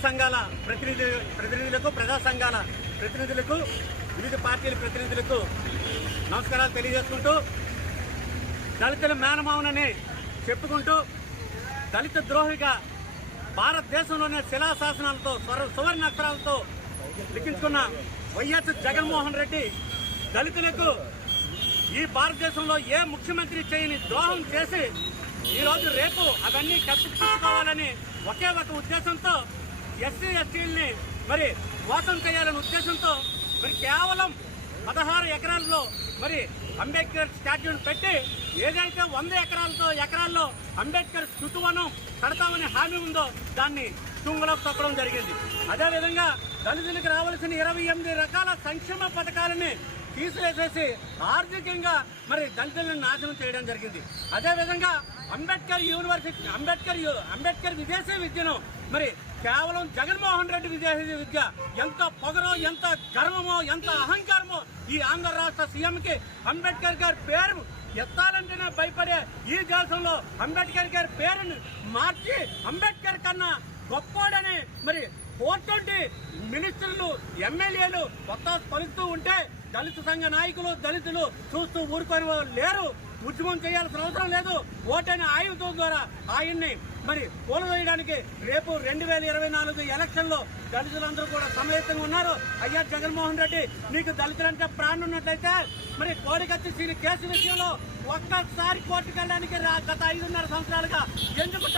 సంఘాల ప్రతినిధి ప్రతినిధులకు ప్రజా సంఘాల ప్రతినిధులకు వివిధ పార్టీల ప్రతినిధులకు నమస్కారాలు తెలియజేసుకుంటూ దళితుల మేనమావనని చెప్పుకుంటూ దళిత ద్రోహిగా భారతదేశంలోనే శిలాశాసనాలతో స్వర సువర్ణ అక్షరాలతో లిఖించుకున్న వైఎస్ జగన్మోహన్ రెడ్డి దళితులకు ఈ భారతదేశంలో ఏ ముఖ్యమంత్రి చేయని ద్రోహం చేసి ఈరోజు రేపు అవన్నీ కప్పిపుచ్చుకోవాలని ఒకే ఒక ఉద్దేశంతో ఎస్సీ ఎస్టీలని మరి మోసం చేయాలనే ఉద్దేశంతో మరి కేవలం పదహారు ఎకరాల్లో మరి అంబేద్కర్ స్టాట్యూని పెట్టి ఏదైతే వంద ఎకరాలతో ఎకరాల్లో అంబేద్కర్ చుట్టువనం కడతామని హామీ ఉందో దాన్ని తుంగలో తొక్కడం జరిగింది. అదేవిధంగా దళితులకు రావాల్సిన ఇరవై ఎనిమిది రకాల సంక్షేమ పథకాలని తీసివేసేసి ఆర్థికంగా మరి దళితులను నాశనం చేయడం జరిగింది. అదేవిధంగా అంబేద్కర్ యూనివర్సిటీ అంబేద్కర్ అంబేద్కర్ విదేశీ విద్యను మరి కేవలం జగన్మోహన్ రెడ్డి విదేశీ విద్య ఎంత పొగరో ఎంత గర్వమో ఎంత అహంకారమో ఈ ఆంధ్ర రాష్ట్ర సీఎంకి అంబేద్కర్ గారి పేరు ఎత్తాలంటేనే భయపడే ఈ దేశంలో అంబేద్కర్ గారి పేరును మార్చి అంబేద్కర్ కన్నా గొప్పోడని మరి ఫోర్ మినిస్టర్లు ఎమ్మెల్యేలు కొత్త పలుకుతూ ఉంటే దళిత సంఘ నాయకులు దళితులు చూస్తూ ఊరుకొని లేరు. ఉద్యమం చేయాల్సిన అవసరం లేదు. ఓటైన ఆయుధం ద్వారా ఆయన్ని మరి కూలవేయడానికి రేపు రెండు వేల ఇరవై నాలుగు ఎలక్షన్లో దళితులందరూ కూడా సమేతంగా ఉన్నారు. అయ్యా జగన్మోహన్ రెడ్డి నీకు దళితులంటే ప్రాణం ఉన్నట్లయితే మరి కోడికత్తి సీని కేసు విషయంలో ఒక్కసారి కోర్టుకు వెళ్ళడానికి రా- గత ఐదున్నర సంవత్సరాలుగా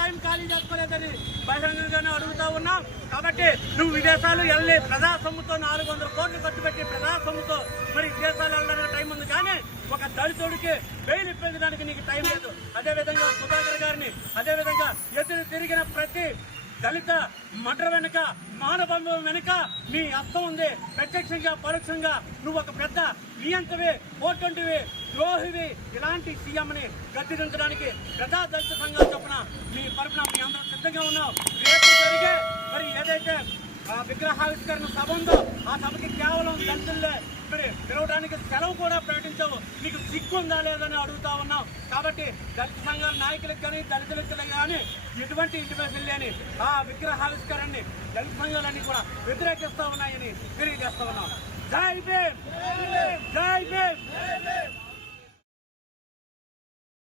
టైం ఖాళీ చేసుకోలేదని బహిరంగంగానే అడుగుతా ఉన్నాం. కాబట్టి నువ్వు విదేశాలు వెళ్ళి ప్రజా సొమ్ముతో నాలుగు వందల కోట్లు ఖర్చు పెట్టి ప్రజా సొమ్ముతో మరి విదేశాలు వెళ్ళడానికి టైం ఉంది కానీ ఒక దళితుడికి బెయిల్ ఇప్పించడానికి నీకు టైం లేదు. అదేవిధంగా సుధాకర్ గారిని అదేవిధంగా ఎదురు తిరిగిన ప్రతి దళిత మడ్ర వెనుక మానబంధం వెనుక నీ అర్థం ఉంది. ప్రత్యక్షంగా పరోక్షంగా నువ్వు ఒక పెద్ద నియంతవి పోటువంటివి ద్రోహివి. ఇలాంటి సీఎంని గద్దెదించడానికి ప్రజా దళిత సంఘాల చొప్పున మీ తరపున మీ అందరూ సిద్ధంగా ఉన్నాం. రేపు జరిగే మరి ఏదైతే ఆ విగ్రహావిష్కరణ సభ ఉందో ఆ సభకి కేవలం దళితులే మరి సెలవు కూడా ప్రకటించావు. నీకు సిగ్గుందా లేదని అడుగుతా ఉన్నాం కాబట్టి దళిత సంఘాల నాయకులకు కానీ దళితులకు కానీ ఎటువంటి ఇంటిమేషన్ లేని ఆ విగ్రహావిష్కరణని దళిత సంఘాలన్నీ కూడా వ్యతిరేకిస్తా ఉన్నాయని తెలియజేస్తా ఉన్నాం. జై